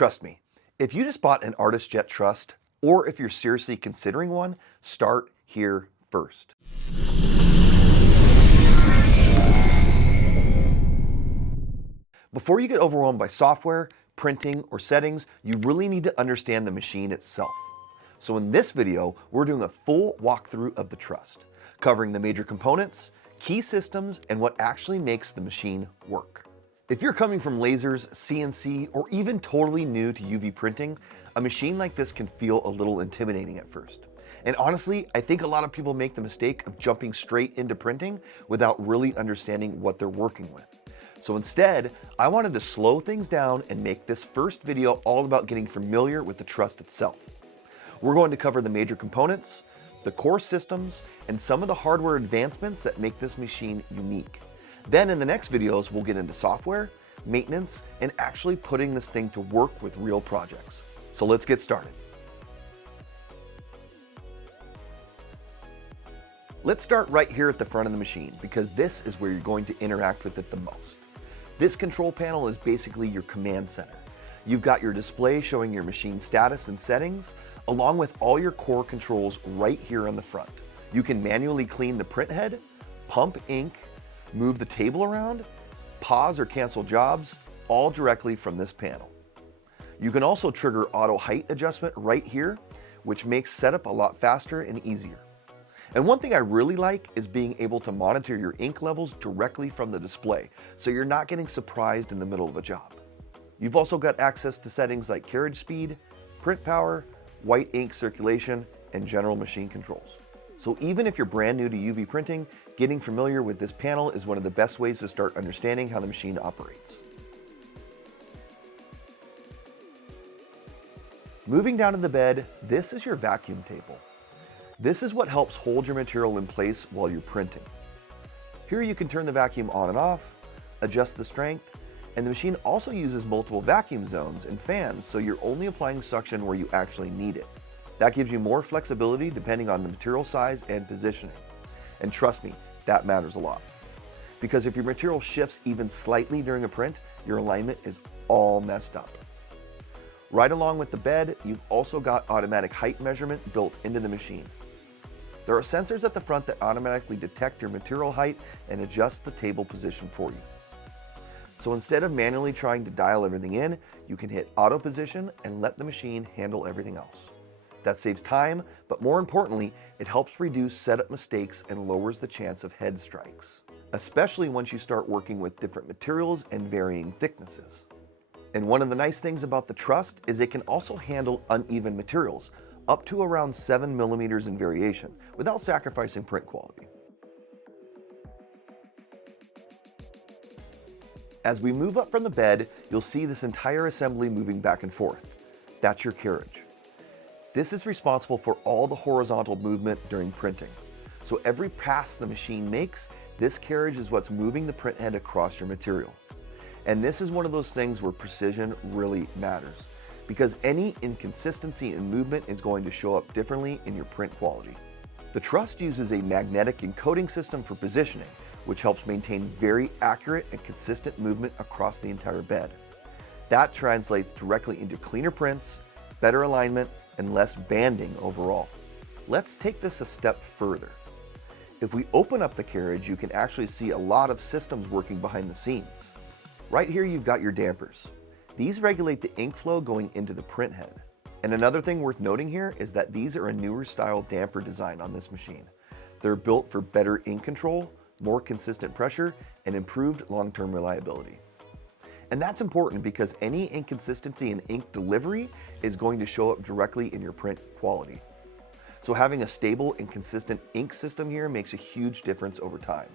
Trust me, if you just bought an ArtisJet Trust, or if you're seriously considering one, start here first. Before you get overwhelmed by software, printing, or settings, you really need to understand the machine itself. So in this video, we're doing a full walkthrough of the Trust, covering the major components, key systems, and what actually makes the machine work. If you're coming from lasers, CNC, or even totally new to UV printing, a machine like this can feel a little intimidating at first. And honestly, I think a lot of people make the mistake of jumping straight into printing without really understanding what they're working with. So instead, I wanted to slow things down and make this first video all about getting familiar with the Trust itself. We're going to cover the major components, the core systems, and some of the hardware advancements that make this machine unique. Then in the next videos, we'll get into software, maintenance, and actually putting this thing to work with real projects. So let's get started. Let's start right here at the front of the machine because this is where you're going to interact with it the most. This control panel is basically your command center. You've got your display showing your machine status and settings, along with all your core controls right here on the front. You can manually clean the print head, pump ink, move the table around, pause or cancel jobs, all directly from this panel. You can also trigger auto height adjustment right here, which makes setup a lot faster and easier. And one thing I really like is being able to monitor your ink levels directly from the display, so you're not getting surprised in the middle of a job. You've also got access to settings like carriage speed, print power, white ink circulation, and general machine controls. So even if you're brand new to UV printing, getting familiar with this panel is one of the best ways to start understanding how the machine operates. Moving down to the bed, this is your vacuum table. This is what helps hold your material in place while you're printing. Here you can turn the vacuum on and off, adjust the strength, and the machine also uses multiple vacuum zones and fans, so you're only applying suction where you actually need it. That gives you more flexibility depending on the material size and positioning. And trust me, that matters a lot. Because if your material shifts even slightly during a print, your alignment is all messed up. Right along with the bed, you've also got automatic height measurement built into the machine. There are sensors at the front that automatically detect your material height and adjust the table position for you. So instead of manually trying to dial everything in, you can hit auto position and let the machine handle everything else. That saves time, but more importantly, it helps reduce setup mistakes and lowers the chance of head strikes, especially once you start working with different materials and varying thicknesses. And one of the nice things about the Trust is it can also handle uneven materials, up to around 7 millimeters in variation, without sacrificing print quality. As we move up from the bed, you'll see this entire assembly moving back and forth. That's your carriage. This is responsible for all the horizontal movement during printing. So every pass the machine makes, this carriage is what's moving the print head across your material. And this is one of those things where precision really matters, because any inconsistency in movement is going to show up differently in your print quality. The Trust uses a magnetic encoding system for positioning, which helps maintain very accurate and consistent movement across the entire bed. That translates directly into cleaner prints, better alignment, and less banding overall. Let's take this a step further. If we open up the carriage, you can actually see a lot of systems working behind the scenes. Right here you've got your dampers. These regulate the ink flow going into the print head. And another thing worth noting here is that these are a newer style damper design on this machine. They're built for better ink control, more consistent pressure, and improved long-term reliability. And that's important because any inconsistency in ink delivery is going to show up directly in your print quality. So having a stable and consistent ink system here makes a huge difference over time.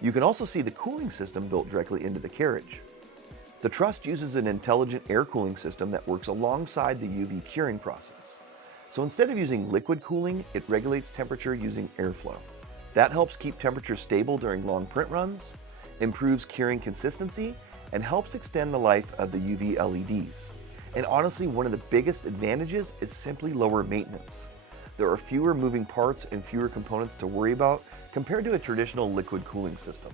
You can also see the cooling system built directly into the carriage. The Trust uses an intelligent air cooling system that works alongside the UV curing process. So instead of using liquid cooling, it regulates temperature using airflow. That helps keep temperature stable during long print runs, improves curing consistency, and helps extend the life of the UV LEDs. And honestly, one of the biggest advantages is simply lower maintenance. There are fewer moving parts and fewer components to worry about compared to a traditional liquid cooling system.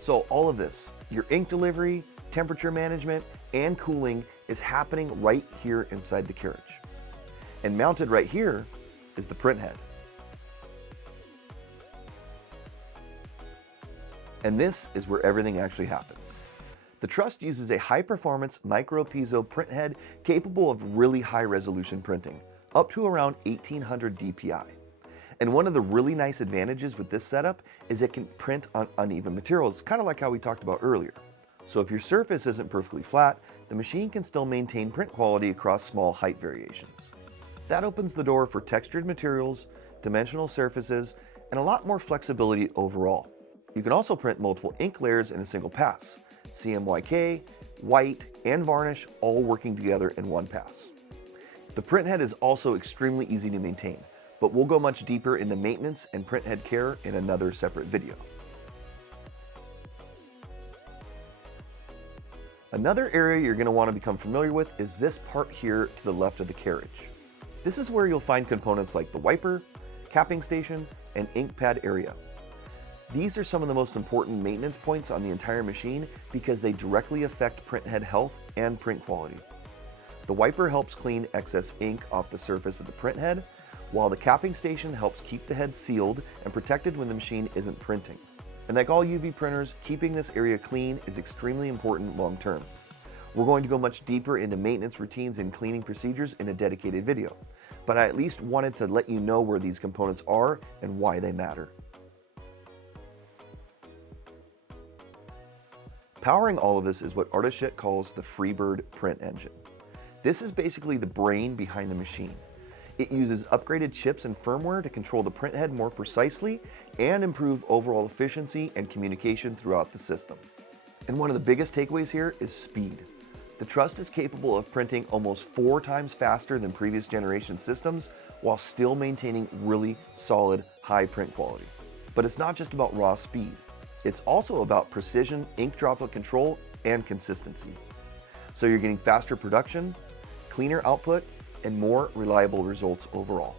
So all of this, your ink delivery, temperature management, and cooling is happening right here inside the carriage. And mounted right here is the print head. And this is where everything actually happens. The Trust uses a high-performance micro-piezo print head capable of really high-resolution printing, up to around 1800 dpi. And one of the really nice advantages with this setup is it can print on uneven materials, kind of like how we talked about earlier. So if your surface isn't perfectly flat, the machine can still maintain print quality across small height variations. That opens the door for textured materials, dimensional surfaces, and a lot more flexibility overall. You can also print multiple ink layers in a single pass, CMYK, white, and varnish all working together in one pass. The print head is also extremely easy to maintain, but we'll go much deeper into maintenance and print head care in another separate video. Another area you're going to want to become familiar with is this part here to the left of the carriage. This is where you'll find components like the wiper, capping station, and ink pad area. These are some of the most important maintenance points on the entire machine because they directly affect print head health and print quality. The wiper helps clean excess ink off the surface of the print head, while the capping station helps keep the head sealed and protected when the machine isn't printing. And like all UV printers, keeping this area clean is extremely important long term. We're going to go much deeper into maintenance routines and cleaning procedures in a dedicated video, but I at least wanted to let you know where these components are and why they matter. Powering all of this is what ArtisJet calls the FREEBIRD print engine. This is basically the brain behind the machine. It uses upgraded chips and firmware to control the print head more precisely and improve overall efficiency and communication throughout the system. And one of the biggest takeaways here is speed. The Trust is capable of printing almost 4 times faster than previous generation systems while still maintaining really solid high print quality. But it's not just about raw speed. It's also about precision, ink droplet control, and consistency. So you're getting faster production, cleaner output, and more reliable results overall.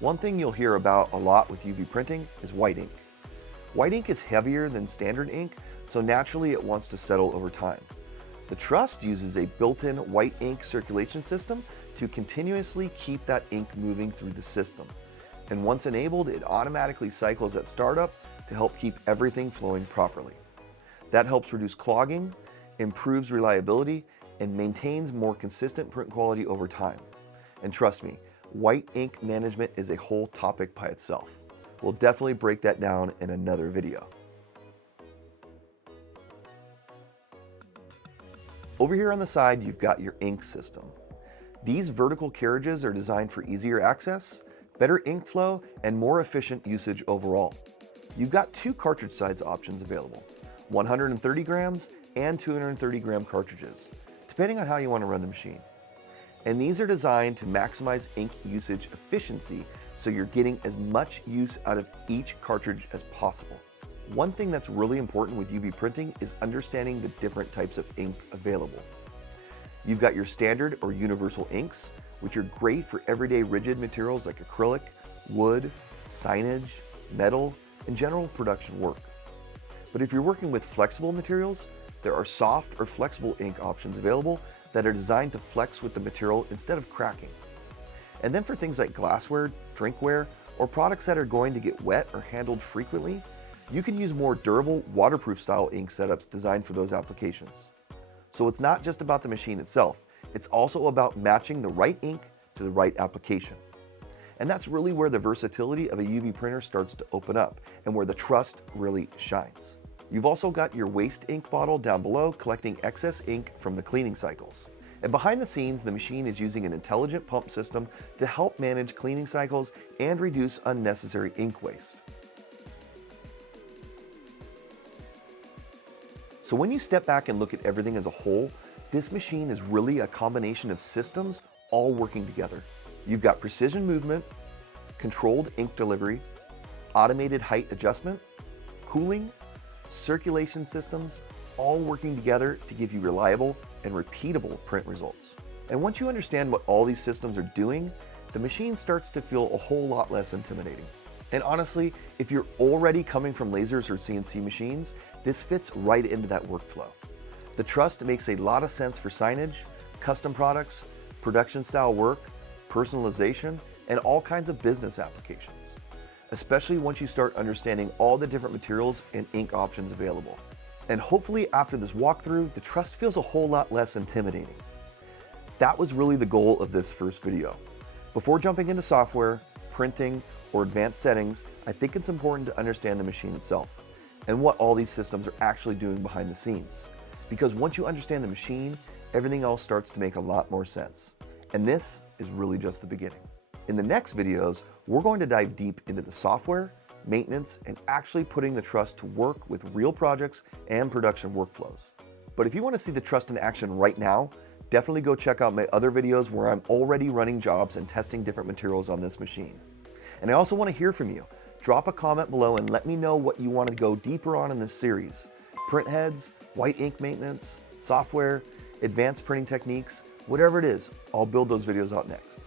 One thing you'll hear about a lot with UV printing is white ink. White ink is heavier than standard ink, so naturally it wants to settle over time. The Trust uses a built-in white ink circulation system to continuously keep that ink moving through the system. And once enabled, it automatically cycles at startup to help keep everything flowing properly. That helps reduce clogging, improves reliability, and maintains more consistent print quality over time. And trust me, white ink management is a whole topic by itself. We'll definitely break that down in another video. Over here on the side, you've got your ink system. These vertical carriages are designed for easier access, better ink flow, and more efficient usage overall. You've got 2 cartridge size options available, 130 grams and 230 gram cartridges, depending on how you want to run the machine. And these are designed to maximize ink usage efficiency, so you're getting as much use out of each cartridge as possible. One thing that's really important with UV printing is understanding the different types of ink available. You've got your standard or universal inks, which are great for everyday rigid materials like acrylic, wood, signage, metal, and general production work. But if you're working with flexible materials, there are soft or flexible ink options available that are designed to flex with the material instead of cracking. And then for things like glassware, drinkware, or products that are going to get wet or handled frequently, you can use more durable, waterproof style ink setups designed for those applications. So it's not just about the machine itself, it's also about matching the right ink to the right application. And that's really where the versatility of a UV printer starts to open up and where the Trust really shines. You've also got your waste ink bottle down below collecting excess ink from the cleaning cycles. And behind the scenes, the machine is using an intelligent pump system to help manage cleaning cycles and reduce unnecessary ink waste. So when you step back and look at everything as a whole, this machine is really a combination of systems all working together. You've got precision movement, controlled ink delivery, automated height adjustment, cooling, circulation systems, all working together to give you reliable and repeatable print results. And once you understand what all these systems are doing, the machine starts to feel a whole lot less intimidating. And honestly, if you're already coming from lasers or CNC machines, this fits right into that workflow. The Trust makes a lot of sense for signage, custom products, production style work, personalization, and all kinds of business applications, especially once you start understanding all the different materials and ink options available. And hopefully after this walkthrough, the Trust feels a whole lot less intimidating. That was really the goal of this first video. Before jumping into software, printing, or advanced settings, I think it's important to understand the machine itself and what all these systems are actually doing behind the scenes. Because once you understand the machine, everything else starts to make a lot more sense. And this is really just the beginning. In the next videos, we're going to dive deep into the software, maintenance, and actually putting the Trust to work with real projects and production workflows. But if you want to see the Trust in action right now, definitely go check out my other videos where I'm already running jobs and testing different materials on this machine. And I also want to hear from you. Drop a comment below and let me know what you want to go deeper on in this series. Print heads, white ink maintenance, software, advanced printing techniques, whatever it is, I'll build those videos out next.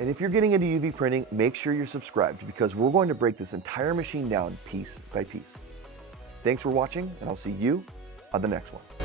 And if you're getting into UV printing, make sure you're subscribed because we're going to break this entire machine down piece by piece. Thanks for watching, and I'll see you on the next one.